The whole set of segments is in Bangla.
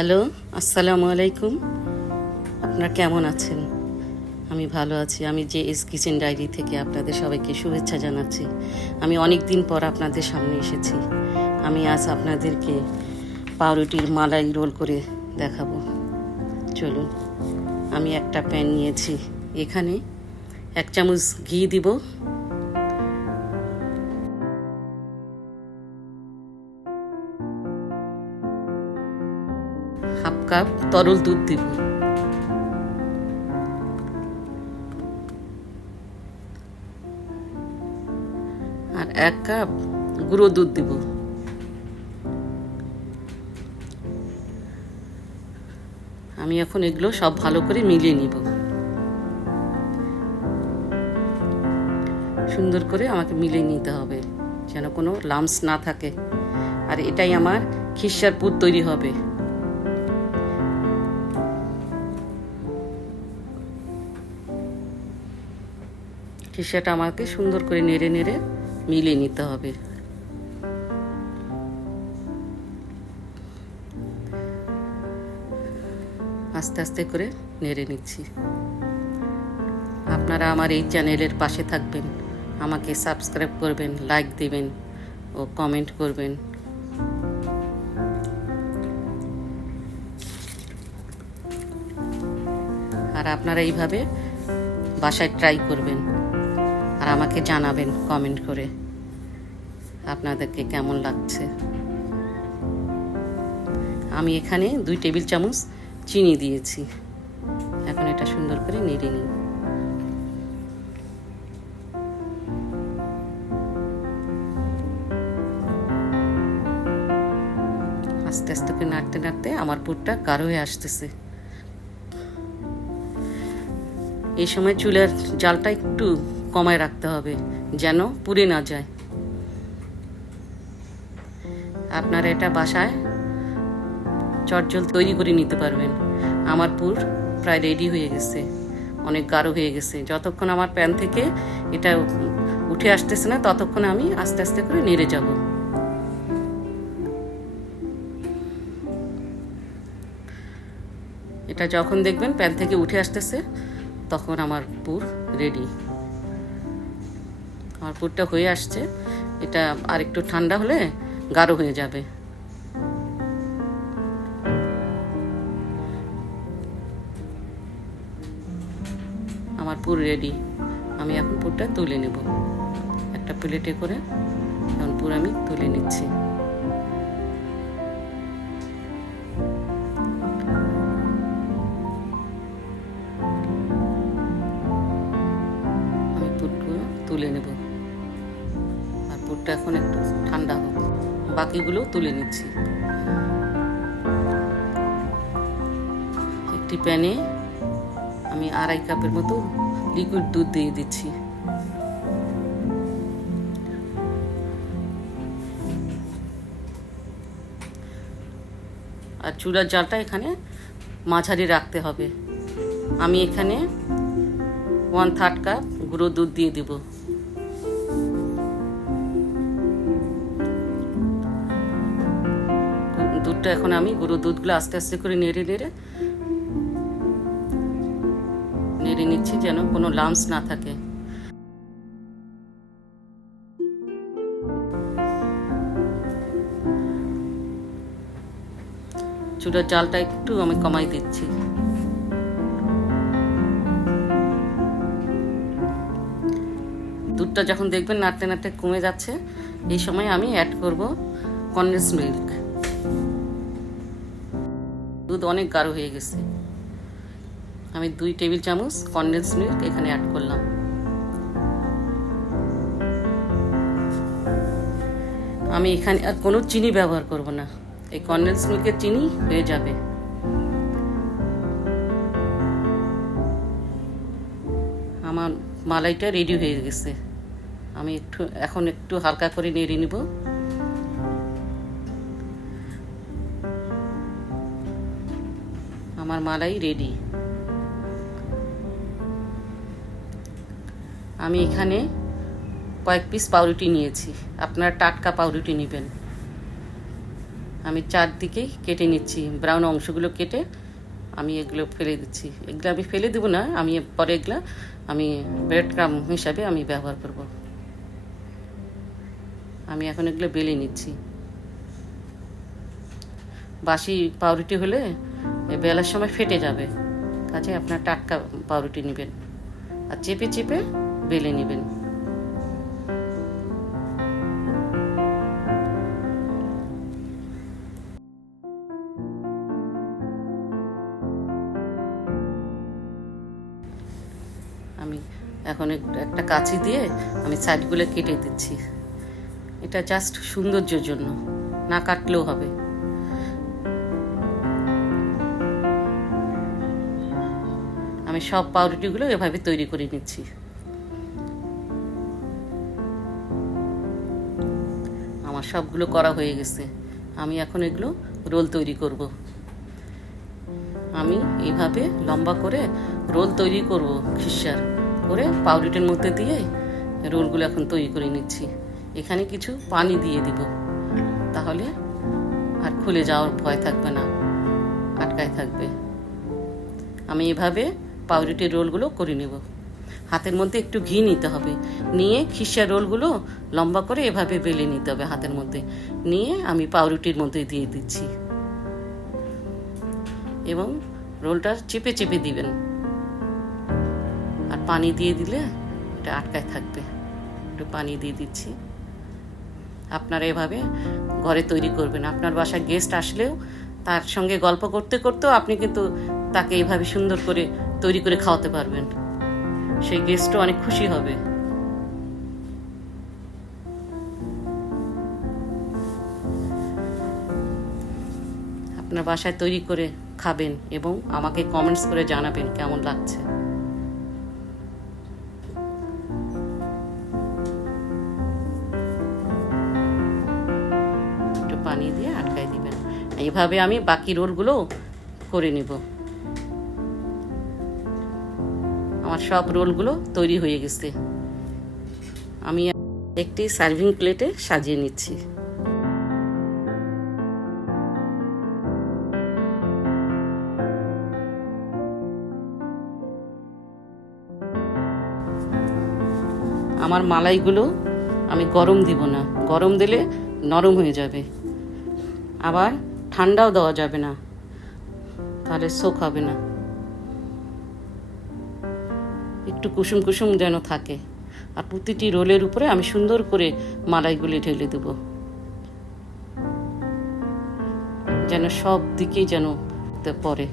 হ্যালো, আসসালামু আলাইকুম। আপনারা কেমন আছেন? আমি ভালো আছি। আমি JS কিচেন ডায়েরি থেকে আপনাদের সবাইকে শুভেচ্ছা জানাচ্ছি। আমি অনেক দিন পর আপনাদের সামনে এসেছি। আমি আজ আপনাদেরকে পাউরুটির মালাই রোল করে দেখাবো। চলুন, আমি একটা প্যান নিয়েছি। এখানে 1 চামচ ঘি দিব, হাফ কাপ তরল দুধ দিব, আর 1 কাপ গুঁড়ো দুধ দিব। আমি এখন এগুলো সব ভালো করে মিলিয়ে নিব। সুন্দর করে আমাকে মিলিয়ে নিতে হবে, যেন কোনো লাম্পস না থাকে। আর এটাই আমার খিরসার পুর তৈরি হবে। খিরসাটা আমাকে সুন্দর করে নেড়ে নেড়ে মিলিয়ে নিতে হবে। আস্তে আস্তে করে নেড়ে নিচ্ছি। আপনারা আমার এই চ্যানেলের পাশে থাকবেন, আমাকে সাবস্ক্রাইব করবেন, লাইক দিবেন ও কমেন্ট করবেন। আর আপনারা এইভাবে বাসায় ট্রাই করবেন আর আমাকে জানাবেন কমেন্ট করে আপনাদেরকে কেমন লাগছে। আমি এখানে 2 টেবিল চামচ চিনি দিয়েছি। এখন এটা সুন্দর করে নেড়ে নিই। আস্তে আস্তে করে নাড়তে নাড়তে আমার পুরটা গাঢ় হয়ে আসতেছে। এই সময় চুলার জালটা একটু কমায় রাখতে হবে, যেন পুড়ে না যায়। আপনারা এটা বাসায় চটজল তৈরি করে নিতে পারবেন। আমার পুর প্রায় রেডি হয়ে গেছে, অনেক গাঢ় হয়ে গেছে। যতক্ষণ আমার প্যান থেকে এটা উঠে আসতেছে না, ততক্ষণ আমি আস্তে আস্তে করে নেড়ে যাব। এটা যখন দেখবেন প্যান থেকে উঠে আসতেছে, তখন আমার পুর রেডি। আমার পুরটা হয়ে আসছে। এটা আর একটু ঠান্ডা হলে গাঢ় হয়ে যাবে। আমার পুর রেডি। আমি এখন পুরটা তুলে নেব একটা প্লেটে করে। এখন পুর আমি তুলে নিচ্ছি। আমি পুরগুলো তুলে নেব। আর পুরটা এখন একটু ঠান্ডা হোক, বাকিগুলো তুলে নিচ্ছি। একটি প্যানে আমি 2.5 কাপের মতো লিকুইড দুধ দিয়ে দিচ্ছি। আর চুলার জালটা এখানে মাঝারি রাখতে হবে। আমি এখানে 1/3 কাপ গুঁড়ো দুধ দিয়ে দিব। দুধটা এখন আমি গুঁড়ো দুধগুলো আস্তে আস্তে করে নেড়ে নিচ্ছি, যেন কোনো লাম্পস না থাকে। চুলার জালটা একটু আমি কমাই দিচ্ছি। দুধটা যখন দেখবেন নাড়তে নাড়তে কমে যাচ্ছে, এই সময় আমি অ্যাড করব কনডেন্স মিল্ক। দুধ অনেক গাঢ় হয়ে গেছে। আমি 2 টেবিল চামচ কনডেন্স মিল্ক এখানে অ্যাড করলাম। আমি এখানে আর কোনো চিনি ব্যবহার করব না, এই কনডেন্স মিল্কের চিনি হয়ে যাবে। আমার মালাইটা রেডি হয়ে গেছে। আমি এখন একটু হালকা করে নেড়ে নিব। আমার মালাই রেডি। আমি এখানে কয়েক পিস পাউরুটি নিয়েছি। আপনারা টাটকা পাউরুটি নেবেন। আমি চারদিকেই কেটে নিচ্ছি, ব্রাউন অংশগুলো কেটে আমি এগুলো ফেলে দিচ্ছি। এগুলো আমি ফেলে দেবো না, আমি পরে এগুলো আমি ব্রেড ক্রাম্ব হিসাবে আমি ব্যবহার করব। আমি এখন এগুলো বেলে নিচ্ছি। বাসি পাউরুটি হলে বেলার সময় ফেটে যাবে, কাজে আপনার টাটকা পাউরুটি নেবেন আর চেপে চেপে বেলে নেবেন। আমি এখন একটা কাঁচি দিয়ে আমি সাইডগুলো কেটে দিচ্ছি। এটা জাস্ট সৌন্দর্যের জন্য, না কাটলেও হবে। আমি সব পাউরুটিগুলো এভাবে তৈরি করে নিচ্ছি। আমার সবগুলো করা হয়ে গেছে। আমি এখন এগুলো রোল তৈরি করব। আমি এইভাবে লম্বা করে রোল তৈরি করব, খিসার করে পাউরুটির মধ্যে দিয়ে রোলগুলো এখন তৈরি করে নিচ্ছি। এখানে কিছু পানি দিয়ে দিব, তাহলে আর খুলে যাওয়ার ভয় থাকবে না, আটকায় থাকবে। আমি এভাবে পাউরুটির রোলগুলো করে নেব। হাতের মধ্যে একটু ঘি নিতে হবে, নিয়ে খিসার রোলগুলো লম্বা করে এভাবে বেলে নিতে হবে হাতের মধ্যে, নিয়ে আমি পাউরুটির মধ্যে দিয়ে দিচ্ছি এবং রোলটা চেপে চেপে দিবেন। আর পানি দিয়ে দিলে এটা আটকায় থাকবে। একটু পানি দিয়ে দিচ্ছি। আপনারা এভাবে ঘরে তৈরি করবেন। আপনার বাসায় গেস্ট আসলেও তার সঙ্গে গল্প করতে করতেও আপনি কিন্তু তাকে এইভাবে সুন্দর করে তৈরি করে খাওয়াতে পারবেন। সেই গেস্টও অনেক খুশি হবে। আপনার বাসায় তৈরি করে খাবেন এবং আমাকে কমেন্টস করে জানাবেন কেমন লাগছে। একটু পানি দিয়ে আটকায় দিবেন। এইভাবে আমি বাকি রোলগুলো করে নিব। আমার সব রোলগুলো তৈরি হয়ে গেছে। আমি একটি সার্ভিং প্লেটে সাজিয়ে নিচ্ছি। আমার মালাইগুলো আমি গরম দিব না, গরম দিলে নরম হয়ে যাবে। আবার ঠান্ডাও দেওয়া যাবে না, তাহলে সোক হবে না। একটু কুসুম কুসুম যেন থাকে। আর প্রতিটি রোলের উপরে আমি সুন্দর করে মালাইগুলি ঢেলে দেব, যেন সব দিকেই যেন পড়ে।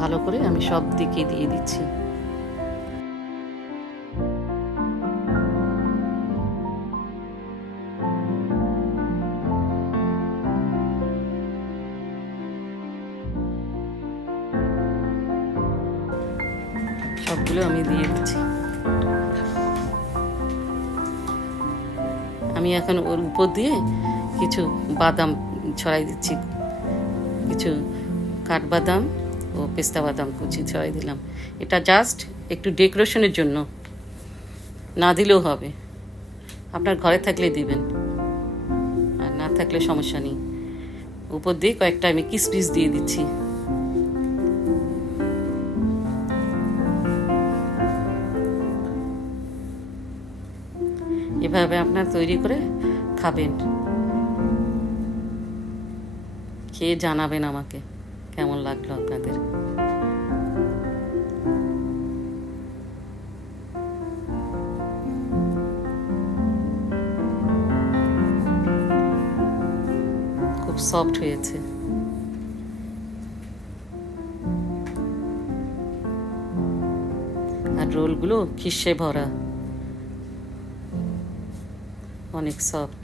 ভালো করে আমি সব দিকে দিয়ে দিচ্ছি। সবগুলো আমি দিয়ে দিচ্ছি। আমি এখন ওর উপর দিয়ে কিছু বাদাম ছড়াই দিচ্ছি, কিছু কাঠবাদাম ও পেস্তা বাদাম কুচি ছড়াই দিলাম। এটা জাস্ট একটু ডেকোরেশনের জন্য, না দিলেও হবে। আপনার ঘরে থাকলে দিবেন, আর না থাকলে সমস্যা নেই। উপর দিয়ে কয়েকটা আমি কিসমিস দিয়ে দিচ্ছি। এভাবে আপনার তৈরি করে খাবেন, খেয়ে জানাবেন আমাকে কেমন লাগলো আপনাদের। খুব সফট হয়েছে। আর রোলগুলো খিসে ভরা, অনেক সফট।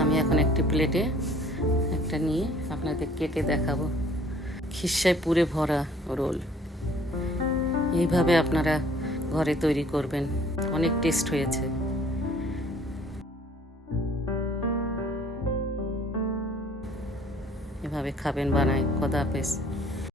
আমি এখন একটি প্লেটে একটা নিয়ে আপনাদের কেটে দেখাবো। খিসায় পুরে ভরা রোল। এইভাবে আপনারা ঘরে তৈরি করবেন, অনেক টেস্ট হয়েছে। এভাবে খাবেন বানায়। খোদা হাফেজ।